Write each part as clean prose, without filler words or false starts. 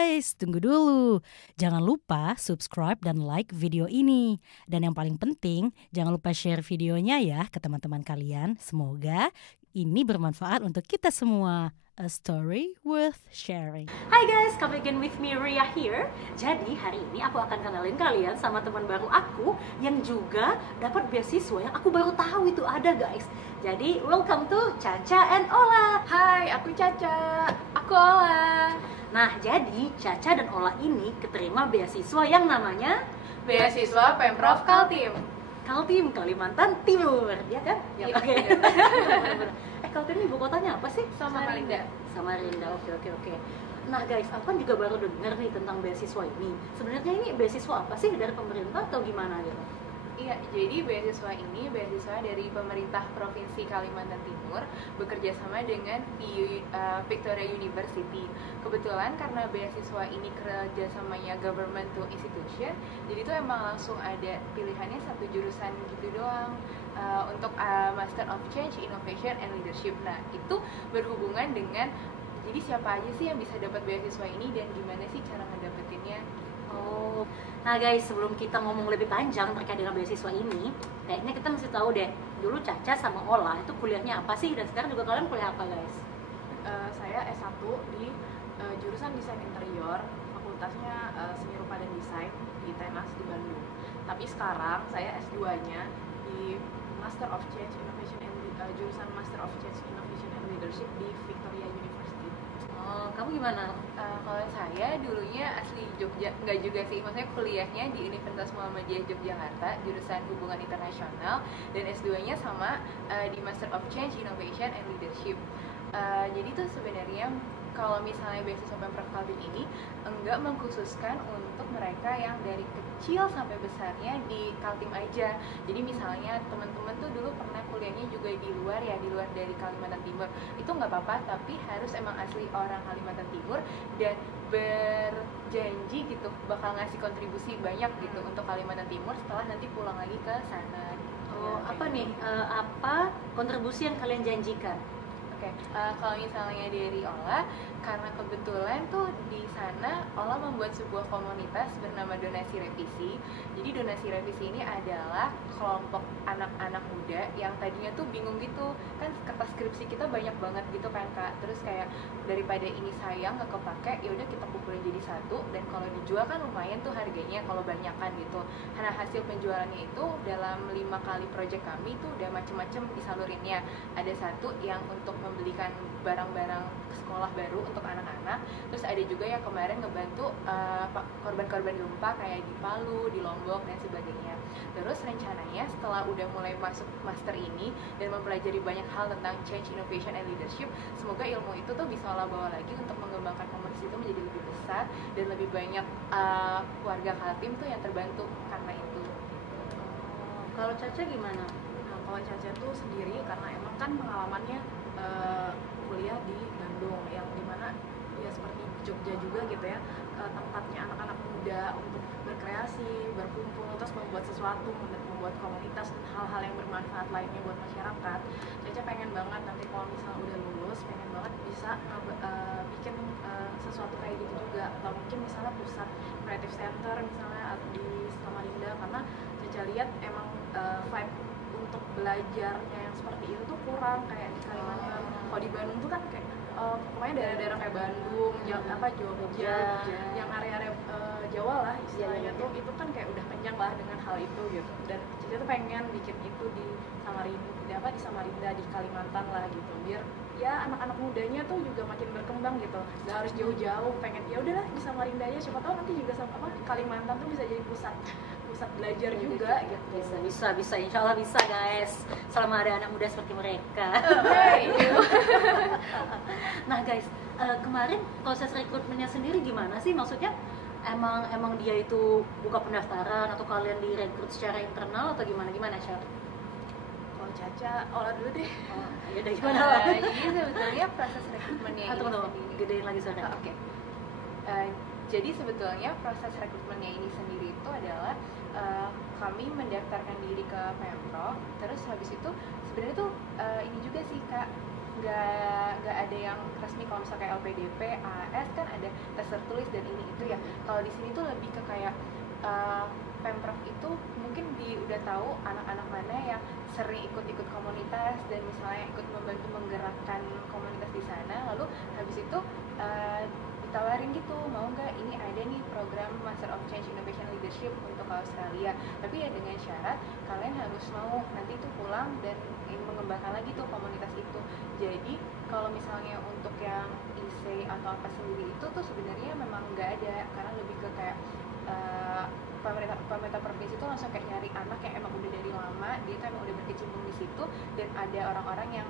Guys, tunggu dulu. Jangan lupa subscribe dan like video ini. Dan yang paling penting, jangan lupa share videonya ya ke teman-teman kalian. Semoga ini bermanfaat untuk kita semua. A story worth sharing. Hai guys, come again with me Ria here. Jadi hari ini aku akan kenalin kalian sama teman baru aku yang juga dapat beasiswa yang aku baru tahu itu ada guys. Jadi welcome to Caca and Ola. Hai, aku Caca. Aku Ola. Nah, jadi Caca dan Ola ini keterima beasiswa yang namanya Beasiswa Pemprov Kaltim. Kaltim, Kalimantan Timur, ya kan? Iya. Oke. Kaltim ini ibu kotanya apa sih? Samarinda. Samarinda, oke. Nah guys, aku kan juga baru dengar nih tentang beasiswa ini. Sebenarnya ini beasiswa apa sih, dari pemerintah atau gimana gitu? Iya, jadi beasiswa ini beasiswa dari pemerintah Provinsi Kalimantan Timur bekerja sama dengan Victoria University. Kebetulan karena beasiswa ini kerjasamanya government to institution, jadi itu emang langsung ada pilihannya satu jurusan gitu doang. Untuk Master of Change, Innovation, and Leadership. Nah, itu berhubungan dengan jadi siapa aja sih yang bisa dapat beasiswa ini dan gimana sih cara ngedapetinnya. Oh, nah guys, sebelum kita ngomong lebih panjang terkait dengan beasiswa ini, kayaknya kita mesti tahu deh, dulu Caca sama Ola itu kuliahnya apa sih, dan sekarang juga kalian kuliah apa guys? Saya S1 di jurusan Desain Interior, fakultasnya Seni Rupa dan Desain di Tenas di Bandung. Tapi sekarang saya S2-nya di Master of Change, Innovation and jurusan Master of Change, Innovation and Leadership di Victoria University. Oh, kamu gimana? Kalau saya dulunya asli Jogja, enggak juga sih, maksudnya kuliahnya di Universitas Muhammadiyah Yogyakarta, jurusan Hubungan Internasional, dan S2-nya sama di Master of Change, Innovation, and Leadership. Jadi tuh sebenarnya kalau misalnya beasiswa Pemprov Kaltim ini enggak mengkhususkan untuk mereka yang dari kecil sampai besarnya di Kaltim aja. Jadi misalnya teman-teman tuh dulu pernah kuliahnya juga di luar ya, di luar dari Kalimantan Timur, itu nggak apa-apa, tapi harus emang asli orang Kalimantan Timur dan berjanji gitu bakal ngasih kontribusi banyak gitu untuk Kalimantan Timur setelah nanti pulang lagi ke sana. Oh, apa nih, apa kontribusi yang kalian janjikan? Oke, kalau misalnya dari Ola, karena kebetulan tuh di sana Ola membuat sebuah komunitas bernama Donasi Revisi. Jadi Donasi Revisi ini adalah kelompok anak-anak muda yang tadinya tuh bingung gitu, kan kertas skripsi kita banyak banget gitu kan Kak. Terus kayak daripada ini sayang nggak kepake, ya udah kita kumpulin jadi satu, dan kalau dijual kan lumayan tuh harganya kalau banyakan gitu. Nah, hasil penjualannya itu dalam 5 kali project kami tuh udah macem-macem disalurinnya. Ada satu yang untuk membelikan barang-barang sekolah baru untuk anak-anak, terus ada juga yang kemarin ngebantu korban-korban gempa kayak di Palu, di Lombok, dan sebagainya. Terus rencananya setelah udah mulai masuk master ini dan mempelajari banyak hal tentang change, innovation, and leadership, semoga ilmu itu tuh bisa Ola bawa lagi untuk mengembangkan komunitas itu menjadi lebih besar dan lebih banyak warga Kaltim tuh yang terbantu karena itu. Kalau Caca gimana? Nah, kalau Caca tuh sendiri karena emang kan pengalamannya kuliah di Bandung, yang dimana ya seperti Jogja juga gitu ya, tempatnya anak-anak muda untuk berkreasi, berkumpul, terus membuat sesuatu, membuat komunitas dan hal-hal yang bermanfaat lainnya buat masyarakat. Caca pengen banget nanti kalau misalnya udah lulus, pengen banget bisa bikin sesuatu kayak gitu juga, atau mungkin misalnya pusat creative center misalnya di Samarinda, karena Caca lihat emang vibe untuk belajarnya yang seperti itu tuh kurang kayak di Kalimantan. Kalau di Bandung tuh kan kayak pokoknya daerah-daerah kayak Bandung, Jogja, yang area-area Jawa lah istilahnya tuh, itu kan kayak udah kenyang lah dengan hal itu gitu. Dan Cici tuh pengen bikin itu di Samarinda, di Kalimantan lah gitu, biar ya anak-anak mudanya tuh juga makin berkembang gitu, gak harus jauh-jauh, pengen ya udahlah di Samarinda aja, siapa tahu nanti juga Kalimantan tuh bisa jadi pusat belajar juga gitu. Bisa, insya Allah bisa guys, selama ada anak muda seperti mereka. Nah guys, kemarin proses rekrutmennya sendiri gimana sih? Maksudnya emang dia itu buka pendaftaran atau kalian direkrut secara internal atau gimana Syar? Kalau Caca, Ola dulu deh. Oh, ya udah gimana? Jadi sebetulnya proses rekrutmennya ini Tunggu, sendiri. gedein lagi suara. Oke. Jadi sebetulnya proses rekrutmennya ini sendiri itu adalah kami mendaftarkan diri ke Pemprov, terus habis itu sebenarnya tuh ini juga sih Kak, nggak ada yang resmi. Kalau misalnya kayak LPDP, AS kan ada tes tertulis dan ini itu ya. Kalau di sini tuh lebih ke kayak Pemprov itu mungkin udah tahu anak-anak mana yang sering ikut-ikut komunitas dan misalnya ikut membantu menggerakkan komunitas di sana, lalu habis itu ditawarin gitu, mau nggak ini ada nih program Master of Change Innovation Leadership untuk Australia, tapi ya dengan syarat kalian harus mau nanti itu pulang dan mengembangkan lagi tuh komunitas itu. Jadi kalau misalnya untuk yang IC atau apa sendiri itu tuh sebenarnya memang nggak ada, karena lebih ke kayak pemerintah provinsi itu langsung kayak nyari anak yang emang udah dari lama, dia tuh emang udah berkecimpung di situ, dan ada orang-orang yang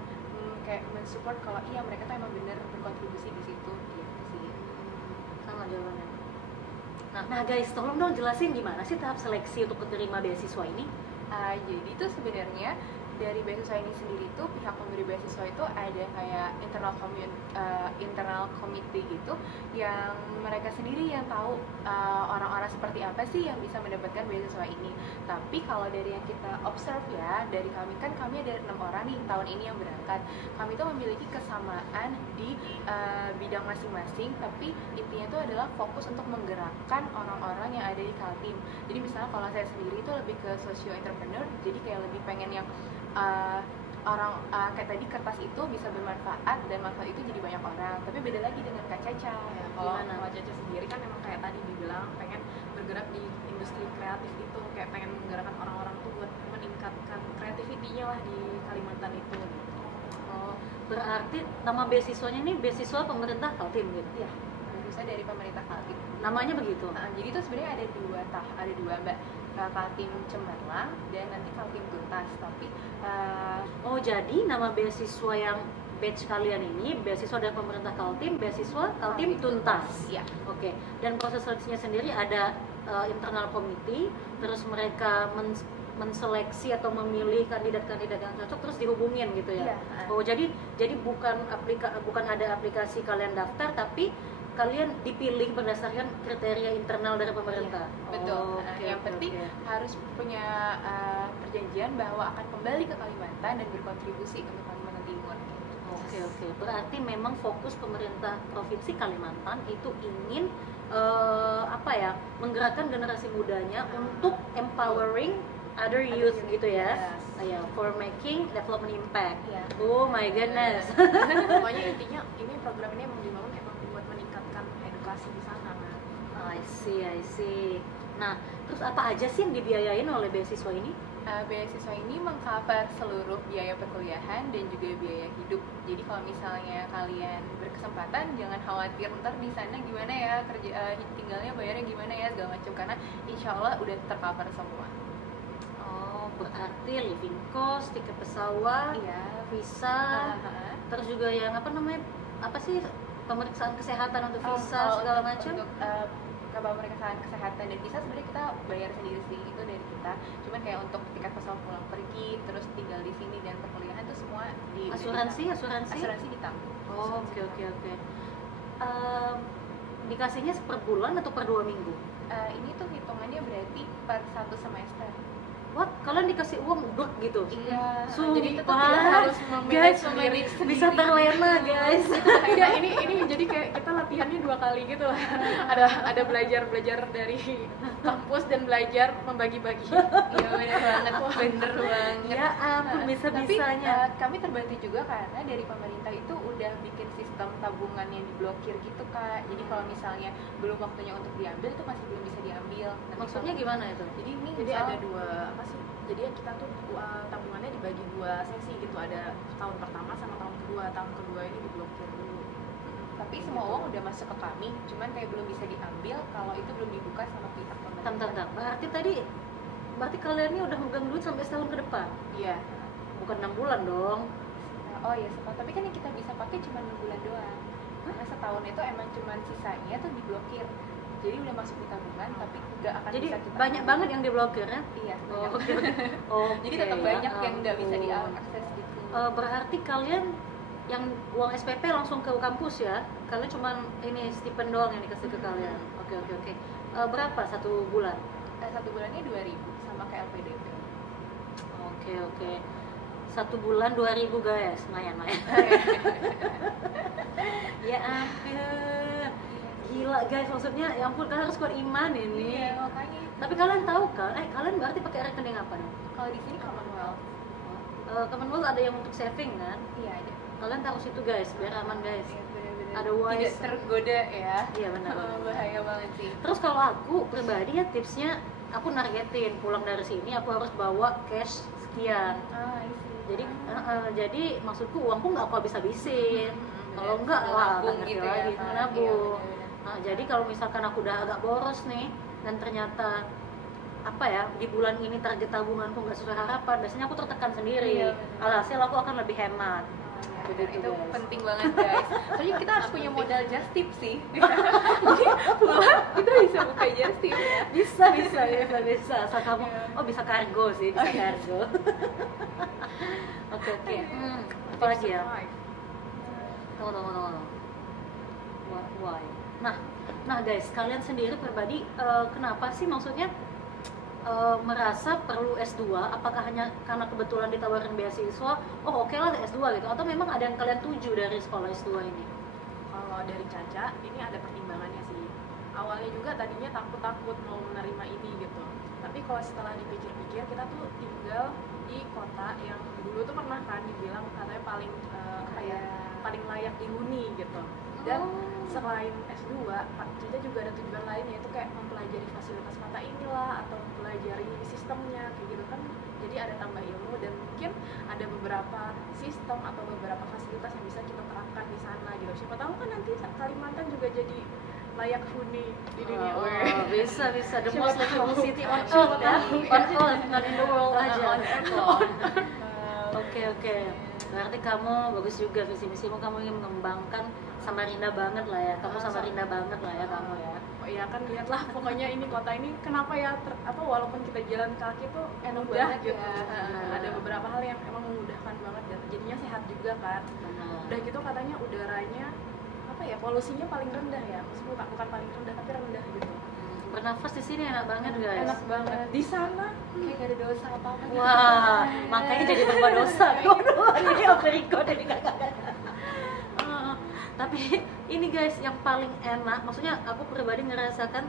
kayak mensupport kalau iya mereka tuh emang bener berkontribusi di situ gitu sih. Sama jawabannya. Nah guys, tolong dong jelasin gimana sih tahap seleksi untuk keterima beasiswa ini? Jadi tuh sebenarnya dari beasiswa ini sendiri tuh pihak pemberi beasiswa itu ada kayak internal committee gitu, yang mereka sendiri yang tahu orang-orang seperti apa sih yang bisa mendapatkan beasiswa ini. Tapi kalau dari yang kita observe ya, dari kami ada 6 orang nih tahun ini yang berangkat. Kami tuh memiliki kesamaan di bidang masing-masing, tapi intinya tuh adalah fokus untuk menggerakkan orang-orang yang ada di Kaltim. Jadi misalnya kalau saya sendiri itu lebih ke socio entrepreneur, jadi kayak lebih pengen yang kayak tadi kertas itu bisa bermanfaat dan manfaat itu jadi banyak orang. Tapi beda lagi dengan Kak Caca. Ya, kalau Kak Caca sendiri kan memang kayak tadi dibilang pengen bergerak di industri kreatif itu, kayak pengen menggerakkan orang-orang tuh buat meningkatkan kreativitinya lah di Kalimantan itu gitu. Oh, berarti nama beasiswanya ini beasiswa pemerintah Kaltim gitu? Iya, beasiswa dari pemerintah Kaltim. Namanya begitu? Jadi itu sebenarnya ada dua mbak, Kaltim Cemerlang dan nanti Kaltim Tuntas. Tapi oh jadi nama beasiswa yang batch kalian ini beasiswa dari pemerintah Kaltim, beasiswa Kaltim Tuntas. Iya. Oke. Dan proses seleksinya sendiri ada internal committee, terus mereka menseleksi atau memilih kandidat-kandidat yang cocok terus dihubungin gitu ya. Iya. Oh jadi bukan ada aplikasi kalian daftar, tapi kalian dipilih berdasarkan kriteria internal dari pemerintah. Iya, betul. Yang penting harus punya perjanjian bahwa akan kembali ke Kalimantan dan berkontribusi untuk Kalimantan Timur. Oke. Berarti memang fokus pemerintah provinsi Kalimantan itu ingin menggerakkan generasi mudanya untuk empowering other youth gitu ya. Yes. For making development impact. Yeah. Oh my goodness. Pokoknya intinya ini program ini emang dibangun emang buat meningkatkan edukasi di sana kan. I see. Nah, terus apa aja sih yang dibiayain oleh beasiswa ini? Beasiswa ini mengcover seluruh biaya perkuliahan dan juga biaya hidup. Jadi kalau misalnya kalian berkesempatan, jangan khawatir ntar di sana gimana ya tinggalnya, bayarnya gimana ya segala macam, karena insya Allah udah tercover semua. Oh, berarti living cost, tiket pesawat, Iya. visa, terus juga yang pemeriksaan kesehatan untuk visa segala macam. Untuk pemeriksaan kesehatan dan visa sebenarnya kita bayar sendiri sih, itu dari kita. Cuman kayak untuk tiket pesawat pulang pergi, terus tinggal di sini dan perkuliahan itu semua Asuransi ditanggung. Oh, oke. Dikasihnya per bulan atau per 2 minggu? Ini tuh hitungannya berarti per 1 semester. What? Kalian dikasih uang blek gitu? Iya. Sumpah, jadi kita tidak harus guys, sendiri. bisa terlena guys. Enggak, ini jadi kayak kita latihannya 2 kali gitu lah. ada belajar dari kampus dan belajar membagi-bagi. Iya bener banget. Ya ampun, bisa-bisanya. Tapi kami terbantu juga karena dari pemerintah itu udah bikin sistem tabungan yang diblokir gitu Kak. Jadi kalau misalnya belum waktunya untuk diambil itu masih belum bisa diambil. Maksudnya gimana itu? Jadi ada jadi kita tuh tabungannya dibagi 2 sesi gitu, ada tahun pertama sama tahun kedua ini diblokir dulu. Tapi semua uang udah masuk ke kami, cuman kayak belum bisa diambil kalau itu belum dibuka sama pihak pemerintah. Bentar. Berarti kalian ini udah megang duit sampai setahun ke depan? Iya. Bukan 6 bulan dong? Oh iya, tapi kan yang kita bisa pakai cuma 6 bulan doang. Karena setahun itu emang cuma sisanya tuh diblokir. Jadi udah masuk di tabungan tapi nggak akan Jadi bisa kita banyak banget yang diblokir ya? Iya. Oh, banyak. oke. Jadi tetap banyak yang nggak bisa diakses gitu. Berarti kalian yang uang SPP langsung ke kampus ya? Kalian cuman ini stipend doang yang dikasih ke kalian? Oke. Berapa 1 bulan? 1 bulannya 2.000 sama kayak LPDP. Oke. 1 bulan 2.000 guys, lumayan. Ya ampun, gila guys, maksudnya ya ampun, kalian harus kuat iman ini. Iya, makanya. Tapi kalian tahu kan, kalian berarti pakai rekening apa dong? Kalau di sini Commonwealth. Commonwealth ada yang untuk saving kan? Iya, ada. Kalian taruh situ guys, biar aman guys. Iya, benar-benar. Otherwise- Tidak tergoda ya. Iya benar. Bahaya banget sih. Terus kalau aku pribadi ya tipsnya, aku nargetin pulang dari sini aku harus bawa cash sekian. I see. Jadi maksudku uangku nggak aku habis-habisin. Kalau Bener. enggak lah Nabung ngerti gitu lagi, ya kan? nabung. Iya, bener-bener. Nah, jadi kalau misalkan aku udah agak boros nih dan ternyata apa ya di bulan ini target tabunganku nggak sesuai harapan, biasanya aku tertekan sendiri. Iya, bener. Alhasil aku akan lebih hemat. Begitu, Itu guys. penting banget guys. Soalnya kita harus punya modal just tip sih. Jadi pulang kita bisa buka just tip ya. Bisa. Asal kamu, Iya. bisa kargo sih, bisa kargo. Oke. Apa lagi ya? Tunggu. Why? Nah guys, kalian sendiri pribadi kenapa sih maksudnya merasa perlu S2? Apakah hanya karena kebetulan ditawarin beasiswa? Oh oke lah S2 gitu. Atau memang ada yang kalian tuju dari sekolah S2 ini? Kalau dari Caca ini ada pertimbangannya sih. Awalnya juga tadinya takut mau menerima ini gitu. Tapi kalau setelah dipikir-pikir, kita tuh tinggal di kota yang dulu tuh pernah kan dibilang katanya paling paling layak dihuni gitu. Dan selain S2, Pak Caca juga ada tujuan lain, yaitu kayak mempelajari fasilitas mata inilah atau mempelajari sistemnya kayak gitu kan. Jadi ada tambah ilmu dan mungkin ada beberapa sistem atau beberapa fasilitas yang bisa kita terapkan di sana gitu. Siapa tahu kan nanti Kalimantan juga jadi layak huni di dunia. Bisa the Siapa most livable tahu. city on Siapa earth ya. tahu. On earth, not in the world aja. On earth. Oke. Berarti kamu bagus juga visi misimu, kamu ingin mengembangkan Samarinda banget lah ya. Kamu Samarinda banget lah ya kamu ya. Oh iya kan, lihatlah pokoknya ini kota ini kenapa ya walaupun kita jalan kaki tuh Enak mudah banget gitu. ya. Ada beberapa hal yang emang memudahkan banget dan jadinya sehat juga kan. Udah gitu katanya udaranya polusinya paling rendah ya. Maksudnya bukan paling rendah tapi rendah gitu. Bernafas di sini enak banget guys. Enak banget. Di sana Kayak gak ada dosa apa-apa. Wah, makanya jadi berbuat dosa. Waduh, ini off the record ini kakak. Tapi ini guys yang paling enak, maksudnya aku pribadi ngerasakan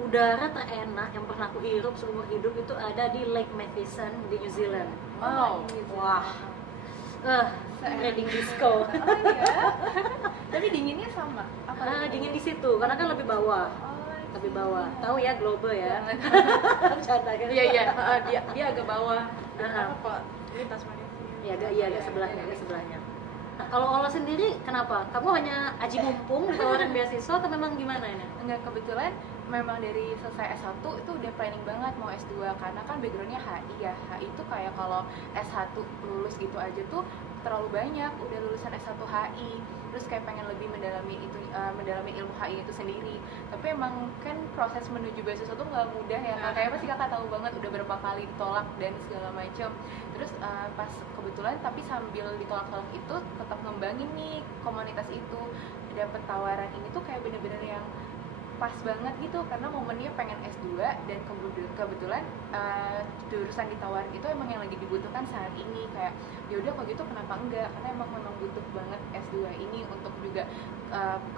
udara terenak yang pernah aku hirup seumur hidup itu ada di Lake Matheson di New Zealand. Wow. Wah. Reading disco. Oh iya. Tapi dinginnya sama. Dingin di situ karena kan lebih bawah. Lebih bawah. Tahu ya Globe ya. Bercanda kan? Iya. Dia agak bawah. Heeh. Apa kok ini Tasmania? Iya, agak sebelahnya. Nah, kalau Ola sendiri kenapa? Kamu hanya aji mumpung ditawarin beasiswa atau memang gimana ini? Enggak, kebetulan memang dari selesai S1 itu udah planning banget mau S2 karena kan backgroundnya HI ya. HI itu kayak kalau S1 lulus gitu aja tuh terlalu banyak, udah lulusan S1 HI terus kayak pengen lebih mendalami ilmu HI itu sendiri. Tapi emang kan proses menuju beasiswa tuh nggak mudah ya kak, kayak pasti kakak tahu banget udah berapa kali ditolak dan segala macam. Terus pas kebetulan tapi sambil ditolak-tolak itu tetap ngembangin nih komunitas itu, dapet tawaran ini tuh kayak bener-bener yang pas banget gitu karena momennya pengen S2 dan kebetulan jurusan ditawarin itu emang yang lagi dibutuhkan saat ini. Kayak ya udah kalau gitu kenapa enggak, karena memang butuh banget S2 ini untuk juga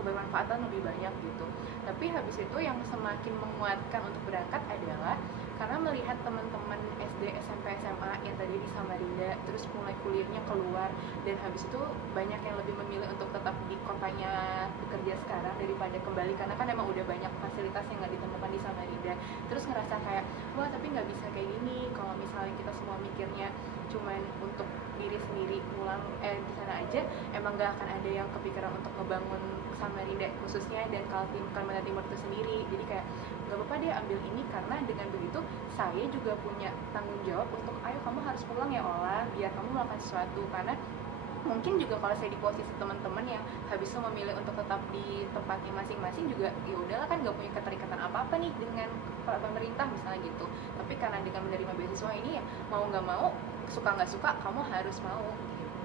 kebermanfaatan lebih banyak gitu. Tapi habis itu yang semakin menguatkan untuk berangkat adalah karena melihat teman-teman SD, SMP, SMA yang tadi di Samarinda terus mulai kuliahnya keluar dan habis itu banyak yang lebih memilih untuk tetap di kotanya bekerja sekarang daripada kembali karena kan emang udah banyak fasilitas yang nggak ditemukan di Samarinda. Terus ngerasa kayak wah tapi nggak bisa kayak gini kalau misalnya kita semua mikirnya cuman untuk diri sendiri pulang di sana aja, emang gak akan ada yang kepikiran untuk ngebangun Samarinda khususnya dan Kaltim Kalimantan Timur itu sendiri. Jadi kayak gak apa-apa deh ambil ini karena dengan begitu saya juga punya tanggung jawab untuk ayo kamu harus pulang ya Ola biar kamu melakukan sesuatu. Karena mungkin juga kalau saya di posisi teman-teman yang habis itu memilih untuk tetap di tempatnya masing-masing juga ya udahlah kan gak punya keterikatan apa-apa nih dengan pemerintah misalnya gitu. Tapi karena dengan menerima beasiswa ini ya mau nggak mau, suka nggak suka kamu harus mau gitu.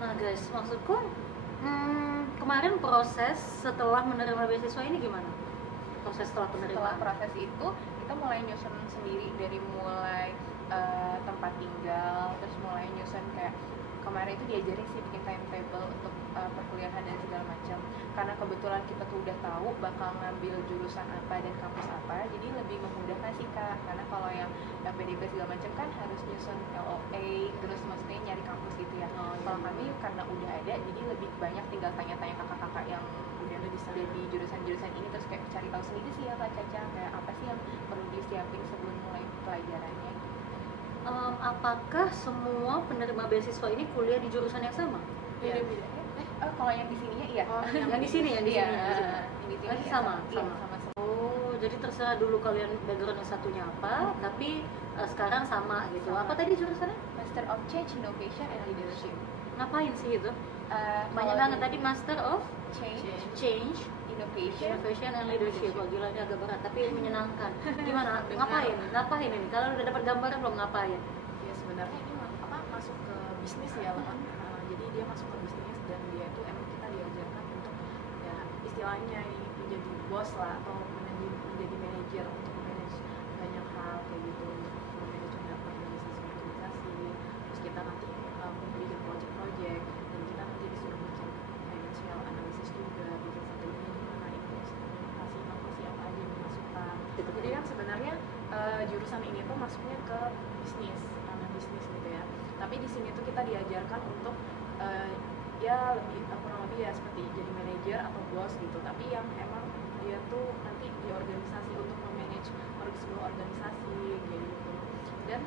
Nah guys, maksudku kemarin proses setelah menerima beasiswa ini gimana? proses setelah Setelah penerimaan? proses itu kita mulai nyusun sendiri, dari mulai tempat tinggal, terus mulai nyusun kayak kemarin itu diajarin sih bikin timetable untuk perkuliahan dan segala macam, karena kebetulan kita tuh udah tahu bakal ngambil jurusan apa dan kampus apa, jadi lebih memudahkan sih Kak. Karena kalau yang PDP segala macam kan harus nyusun LOA, terus maksudnya nyari kampus gitu ya. Oh, iya. Kalau kami karena udah ada, jadi lebih banyak tinggal tanya-tanya kakak-kakak yang udah di jurusan-jurusan ini, terus kayak cari tahu sendiri sih ya Kak Caca, kayak apa sih yang perlu disiapin sebelum mulai pelajarannya. Apakah semua penerima beasiswa ini kuliah di jurusan yang sama? Beda-beda. Kalau yang di sininya iya. Oh, Yang di sini, yang di Iya, sini. yang di sini Oh, iya, sama, iya, sama. sama. Oh, jadi terserah dulu kalian background yang satunya apa, tapi sekarang sama gitu. Apa tadi jurusannya? Master of Change, Innovation, and Leadership. Ngapain sih itu? Banyak Kalau banget di tadi Master of Change, Change, Innovation, Innovation and Leadership. Wah, gila ini agak berat tapi menyenangkan. Gimana? Ngapain ini? Kalau udah dapat gambaran belum ngapain? Ya sebenarnya ini masuk ke bisnis ya lah. Jadi dia masuk ke bisnis dan dia itu emang kita diajarkan untuk ya istilahnya ini menjadi bos lah, atau menjadi manajer untuk manage banyak hal kayak gitu, untuk manajemen organisasi. Terus kita nanti bikin project dan kita nanti disuruh bikin financial analysis juga, bikin strateginya gimana, inovasi apa aja yang dimasukkan. Jadi kan sebenarnya jurusan ini tuh masuknya ke bisnis, ranah bisnis gitu ya. Tapi di sini tuh kita diajarkan untuk ya lebih kurang lebih ya seperti jadi manajer atau bos gitu. Tapi yang emang dia tuh nanti di organisasi untuk memanage sebuah organisasi gitu. Dan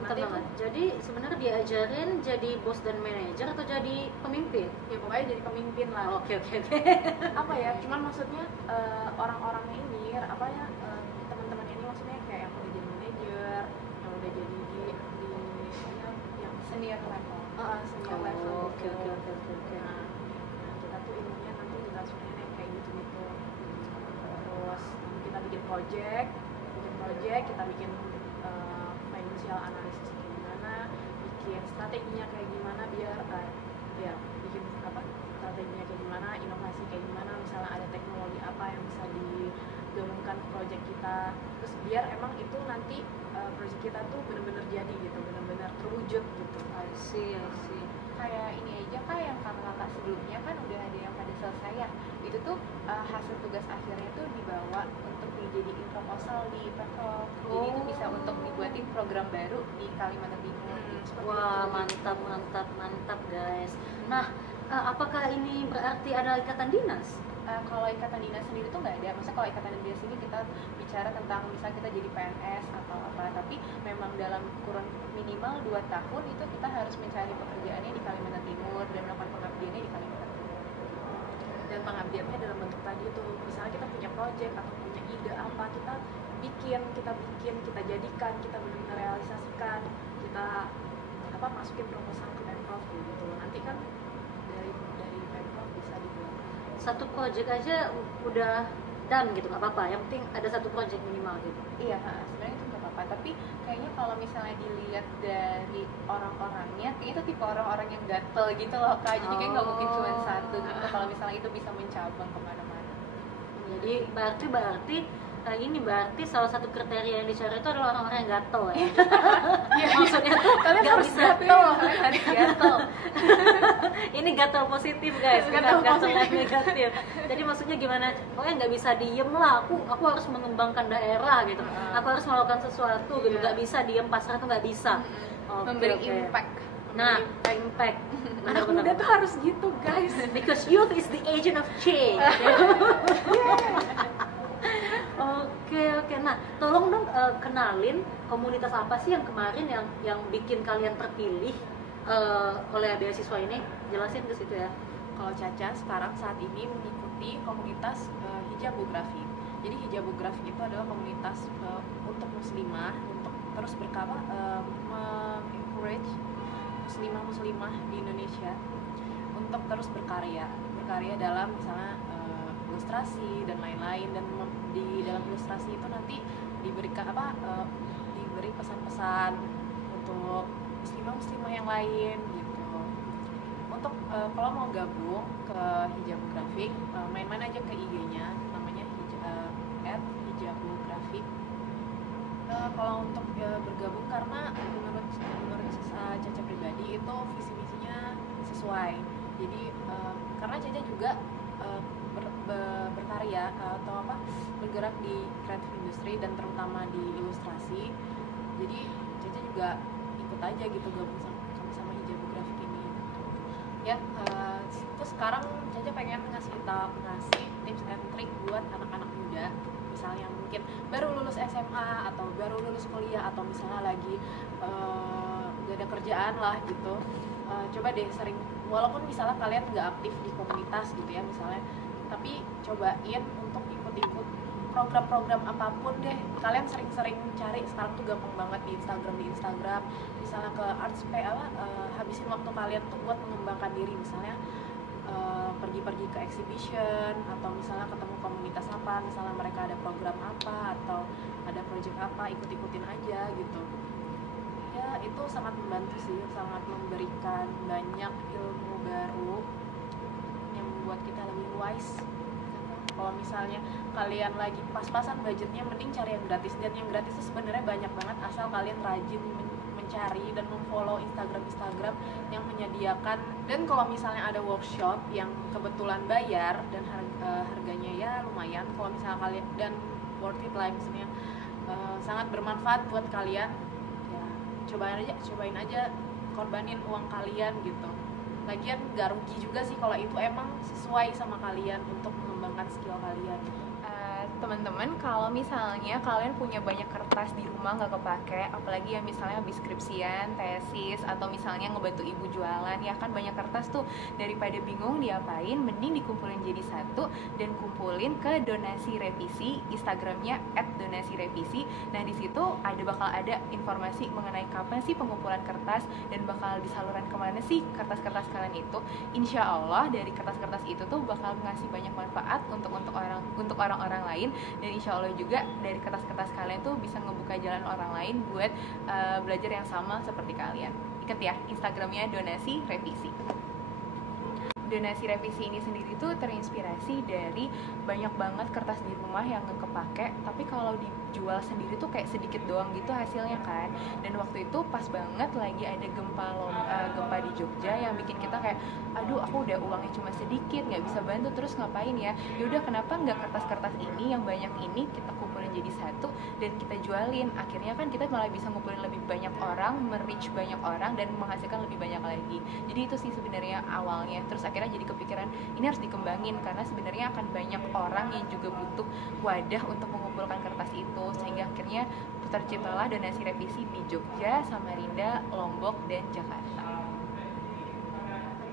Bentar nanti banget. tuh Jadi sebenarnya diajarin jadi bos dan manajer atau jadi pemimpin? ya pokoknya jadi pemimpin lah. Oke. Apa ya? Cuman maksudnya orang-orangnya ini apa ya, teman-teman ini maksudnya kayak yang udah jadi manajer, yang udah jadi di yang senior level. senior level. Oke. Nah, kita tuh ilmunya nanti ditransfernya yang kayak gitu-gitu. Terus nanti kita bikin project, kita bikin financial analysis kayak gimana, bikin strateginya kayak gimana biar ya bikin apa strateginya kayak gimana, inovasi kayak gimana, misalnya ada teknologi apa yang bisa digabungkan ke project kita, terus biar emang itu nanti project kita tuh benar-benar jadi gitu, benar-benar terwujud gitu. I see. Kayak ini aja Kak, yang kakak-kakak sebelumnya kan udah ada yang pada selesai ya. Itu tuh hasil tugas akhirnya tuh dibawa untuk dijadiin proposal di Pemprov. Jadi itu bisa untuk dibuatin program baru di Kalimantan Timur. Seperti Wah, itu. mantap guys. Nah, apakah ini berarti ada ikatan dinas? Kalau ikatan dinas sendiri tuh nggak ada. Maksudnya kalau ikatan dinas ini kita bicara tentang misalnya kita jadi PNS atau apa, tapi memang dalam kurun minimal 2 tahun itu kita harus mencari pekerjaannya di Kalimantan Timur dan melakukan pengabdiannya di Kalimantan Timur. Dan pengabdiannya dalam bentuk tadi tuh, misalnya kita punya project atau punya ide apa, kita bikin, kita jadikan, kita benar-benar realisasikan, kita masukin proposal ke Pemprov gitu. Nanti kan dari Pemprov bisa dibuat Satu project aja udah done gitu, nggak apa-apa. Yang penting ada satu project minimal gitu. Iya, sebenarnya itu nggak apa-apa. Tapi kayaknya kalau misalnya dilihat dari orang-orangnya, itu tipe orang-orang yang gatel gitu loh Kak. Jadi kayak nggak mungkin cuma satu gitu. Kalau misalnya itu bisa mencabang kemana-mana. Jadi berarti salah satu kriteria yang dicari itu adalah orang-orang yang gatel ya. Maksudnya tuh Kalian nggak harus bisa gatel, kalian harus gatel. ini gatel positif guys, bukan Gatel gatel positif. yang negatif. Jadi maksudnya gimana? Pokoknya nggak bisa diem lah. Aku harus mengembangkan daerah gitu. Aku harus melakukan sesuatu gitu. Iya. Nggak bisa diem pasrah tuh nggak bisa. Oke, Memberi oke. impact. Nah, impact. anak muda tuh harus gitu guys. Because youth is the agent of change. Oke. Nah, tolong dong kenalin komunitas apa sih yang kemarin yang bikin kalian terpilih oleh beasiswa ini? Jelasin ke situ ya. Kalau Caca sekarang saat ini mengikuti komunitas hijabografi. Jadi hijabografi itu adalah komunitas untuk muslimah, untuk terus mengencourage muslimah di Indonesia untuk terus berkarya dalam misalnya ilustrasi dan lain-lain, dan di dalam ilustrasi itu nanti diberikan diberi pesan-pesan untuk muslimah yang lain gitu. Untuk kalau mau gabung ke Hijabographic, main-main aja ke IG-nya, namanya @hijabographic. Kalau untuk bergabung, karena menurut Caca pribadi itu visi misinya sesuai. Jadi karena Caca juga berkarya atau bergerak di kreatif industri dan terutama di ilustrasi. Jadi Caca juga ikut aja gitu gabung sama hijabografik ini. Ya, terus sekarang Caca pengen ngasih tips and trick buat anak-anak muda, misalnya mungkin baru lulus SMA atau baru lulus kuliah atau misalnya lagi gak ada kerjaan lah gitu. Coba deh sering, walaupun misalnya kalian nggak aktif di komunitas gitu ya misalnya, tapi cobain untuk ikut-ikut program-program apapun deh. Kalian sering-sering cari, sekarang tuh gampang banget di Instagram misalnya ke habisin waktu kalian tuh buat mengembangkan diri, misalnya pergi-pergi ke exhibition atau misalnya ketemu komunitas apa, misalnya mereka ada program apa atau ada project apa, ikut-ikutin aja gitu. Ya itu sangat membantu sih, sangat memberikan banyak ilmu baru yang membuat kita lebih wise. Kalau misalnya kalian lagi pas-pasan budgetnya, mending cari yang gratis, dan yang gratis itu sebenarnya banyak banget asal kalian rajin mencari dan memfollow Instagram yang menyediakan. Dan kalau misalnya ada workshop yang kebetulan bayar dan harganya ya lumayan, kalau misalnya kalian dan worth it lah, misalnya sangat bermanfaat buat kalian, ya cobain aja korbanin uang kalian gitu. Lagian gak rugi juga sih kalau itu emang sesuai sama kalian untuk mengembangkan skill kalian gitu. Teman-teman, kalau misalnya kalian punya banyak kertas di rumah nggak kepake, apalagi yang misalnya habis skripsian, tesis, atau misalnya ngebantu ibu jualan, ya kan banyak kertas tuh, daripada bingung diapain, mending dikumpulin jadi satu dan kumpulin ke donasi revisi, Instagramnya @donasirevisi. Nah di situ bakal ada informasi mengenai kapan sih pengumpulan kertas dan bakal disalurkan kemana sih kertas-kertas kalian itu. Insya Allah dari kertas-kertas itu tuh bakal ngasih banyak manfaat untuk orang-orang lain, dan insya Allah juga dari kertas-kertas kalian tuh bisa ngebuka jalan orang lain buat belajar yang sama seperti kalian. Ingat ya, Instagramnya donasi revisi. Donasi revisi ini sendiri tuh terinspirasi dari banyak banget kertas di rumah yang nggak kepake, tapi kalau dijual sendiri tuh kayak sedikit doang gitu hasilnya kan. Dan waktu itu pas banget lagi ada gempa di Jogja yang bikin kita kayak, aduh aku udah uangnya cuma sedikit, nggak bisa bantu, terus ngapain ya? Yaudah kenapa nggak kertas-kertas ini yang banyak ini kita kumpulin jadi satu dan kita jualin. Akhirnya kan kita malah bisa ngumpulin lebih banyak orang, merich banyak orang, dan menghasilkan lebih banyak lagi. Jadi itu sih sebenarnya awalnya. Terus akhirnya jadi kepikiran ini harus dikembangin karena sebenarnya akan banyak orang yang juga butuh wadah untuk mengumpulkan kertas itu, sehingga akhirnya terciptalah donasi revisi di Jogja, Samarinda, Lombok, dan Jakarta.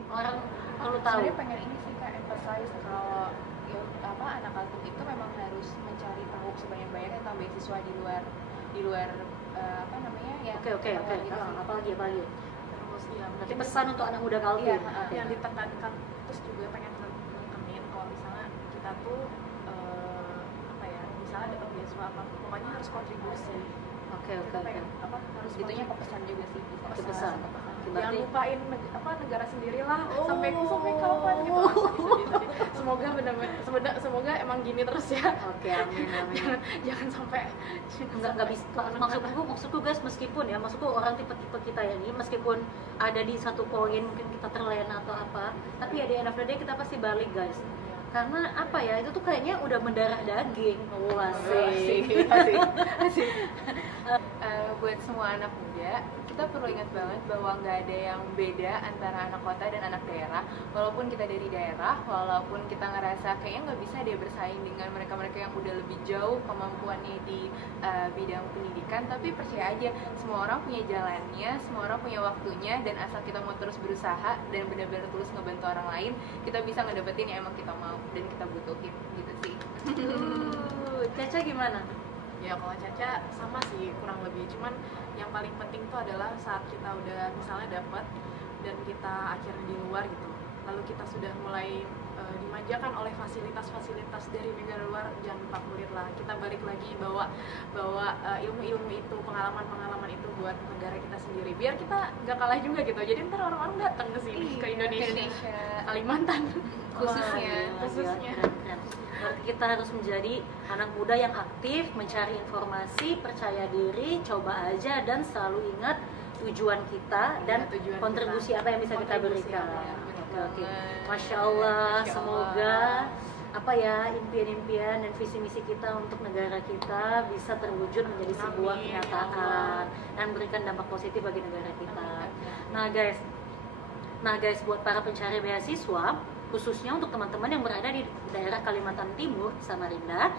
Orang perlu tahu. Saya pengen ini sih Kak, emphasize kalau anak kaltum itu memang harus mencari tahu sebanyak-banyaknya tentang beasiswa di luar ya. Oke. Apalagi Terus ya nanti pesan untuk anak muda kaltum. Iya, yang ditekankan, terus juga pengen nekenin kalau misalnya kita tuh misalnya dapat beasiswa apa, pokoknya harus kontribusi. Oke. Harus itunya kepesan juga sih, Kepesan. Jangan lupain negara sendiri lah. Sampai kapan gitu. Semoga emang gini terus ya. Oke, amin. Jangan sampai nggak bisa. Maksudku guys, maksudku orang tipe kita ini, meskipun ada di satu poin mungkin kita terlena atau apa, tapi ya di end of the day kita pasti balik guys. Karena apa ya, itu tuh kayaknya udah mendarah daging. Asik. Buat semua anak muda, kita perlu ingat banget bahwa nggak ada yang beda antara anak kota dan anak daerah. Walaupun kita dari daerah, walaupun kita ngerasa kayaknya nggak bisa dia bersaing dengan mereka-mereka yang udah lebih jauh kemampuannya di bidang pendidikan, tapi percaya aja, semua orang punya jalannya, semua orang punya waktunya, dan asal kita mau terus berusaha dan benar-benar tulus ngebantu orang lain, kita bisa ngedapetin yang emang kita mau dan kita butuhin gitu sih. Caca gimana? Ya kalau Caca sama sih kurang lebih, cuman yang paling penting tuh adalah saat kita udah misalnya dapat dan kita akhirnya di luar gitu, lalu kita sudah mulai dimanjakan oleh fasilitas-fasilitas dari negara luar, jangan lupa kulit lah, kita balik lagi bawa ilmu-ilmu itu, pengalaman-pengalaman itu buat negara kita sendiri, biar kita nggak kalah juga gitu. Jadi ntar orang-orang datang ke sini, ke Indonesia. Kalimantan khususnya. Keren. Berarti kita harus menjadi anak muda yang aktif, mencari informasi, percaya diri, coba aja, dan selalu ingat tujuan kita dan tujuan kontribusi kita. apa yang bisa kita Kontribusi berikan. apa ya, benar Oke. banget. Masya Allah, Masya semoga Allah. apa ya impian-impian dan visi misi kita untuk negara kita bisa terwujud menjadi sebuah Amin, kenyataan dan berikan dampak positif bagi negara kita. Nah guys, buat para pencari beasiswa, khususnya untuk teman-teman yang berada di daerah Kalimantan Timur, Samarinda,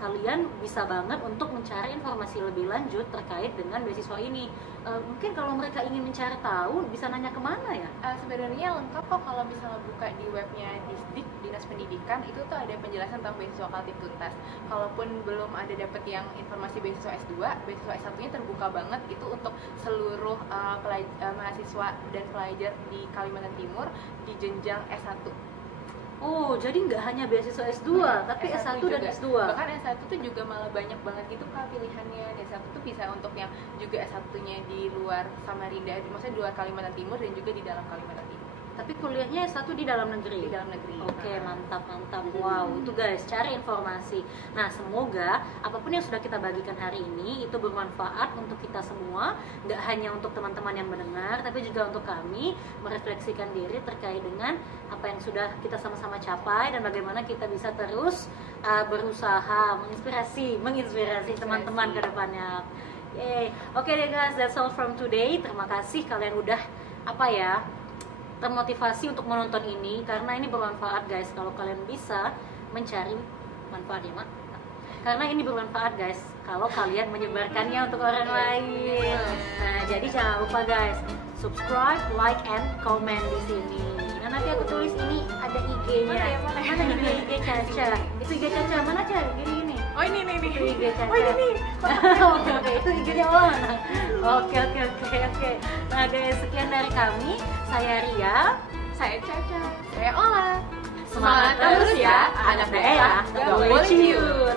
kalian bisa banget untuk mencari informasi lebih lanjut terkait dengan beasiswa ini. Mungkin kalau mereka ingin mencari tahu, bisa nanya kemana ya? Sebenarnya lengkap kok kalau misalnya buka di webnya Disdik, Dinas Pendidikan, itu tuh ada penjelasan tentang beasiswa Kaltim tuntas. Kalaupun belum ada dapet yang informasi beasiswa S2, beasiswa S1-nya terbuka banget itu untuk seluruh mahasiswa dan pelajar di Kalimantan Timur di jenjang S1. Oh, jadi nggak hanya beasiswa S2, tapi S1 dan juga. S2. Bahkan S1 tuh juga malah banyak banget gitu Kak pilihannya. S1 tuh bisa untuk yang juga S1-nya di luar Samarinda, maksudnya di luar Kalimantan Timur dan juga di dalam Kalimantan Timur. Tapi kuliahnya S1 di dalam negeri. Di dalam negeri. Oke, mantap. Wow, itu guys, cari informasi. Nah, semoga apapun yang sudah kita bagikan hari ini itu bermanfaat untuk kita semua, nggak hanya untuk teman-teman yang mendengar, tapi juga untuk kami merefleksikan diri terkait dengan apa yang sudah kita sama-sama capai dan bagaimana kita bisa terus berusaha menginspirasi teman-teman ke depannya. Yay. Oke deh guys, that's all from today. Terima kasih kalian udah termotivasi untuk menonton ini karena ini bermanfaat guys. Kalau kalian bisa mencari manfaat ya mak, karena ini bermanfaat guys kalau kalian menyebarkannya untuk orang lain. Nah jadi jangan lupa guys, subscribe, like, and comment di sini. Nah nanti aku tulis ini ada IG-nya. Mana IG Caca? Itu IG Caca mana Caca? Gini. Oh ini Itu IG Caca. Oh ini nih. Oke, itu IG-nya Ola. Oke. Nah guys, sekian dari kami. Saya Ria. Saya Caca. Saya Ola. Semangat terus ya, anak daerah. Gak boleh ciut.